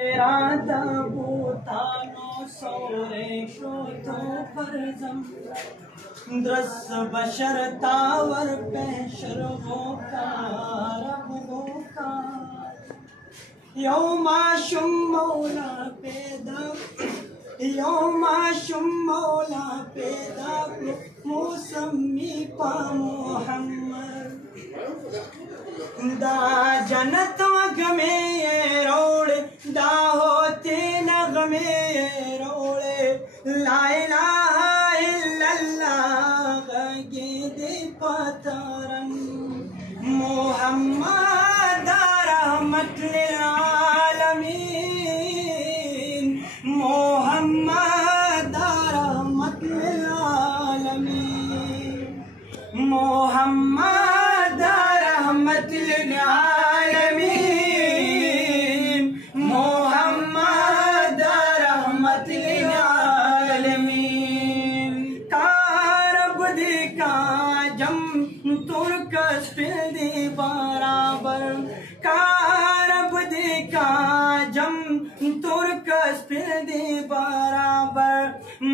Rada butano sore shoto farzam dras bashar tawar peshar voka yawma shum maula peda musammi pa Muhammad da jannat game road da hote nagme road la ilaha illallah ge de pataran Muhammad rahmat lil alamin Muhammad rahmat lil alamin Muhammad rahmat lil alamin Muhammad rahmat lil alamin कारब दिखा जम तुर्कस पिल्दी बराबर कारब दिखा जम तुर्कस पिल्दी बराबर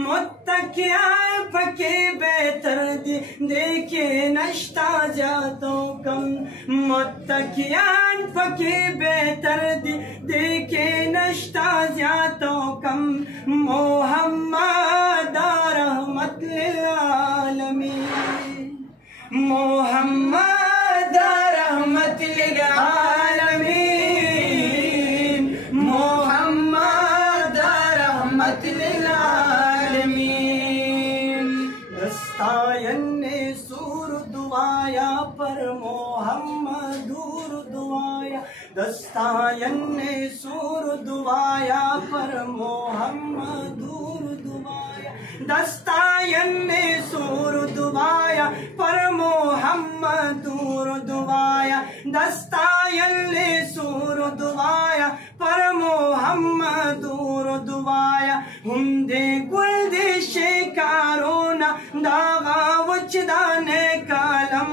मुत्तकियां पके बेहतर देखे नश्ता जातो कम मुत्तकियां पके बेहतर देखे नश्ता जातो कम मोहम्मद रहमत लिल आलमीन मोहम्मद रहमत लिल आलमीन मोहम्मद रहमत लिल आलमीन दस्तायन ने सूर दुआया पर मोहम्मदूर दुआया दस्तायन ने सूर दुआया पर मोहम्मदूर दुआया दस्तायन ने सूर दुआया पर मोहम्मदूर दुआया दस्तायन ने सूर दुआया पर मोहम्मदूर दुआया हुंदे गुलदे शेकारोना दागा वचदाने कालम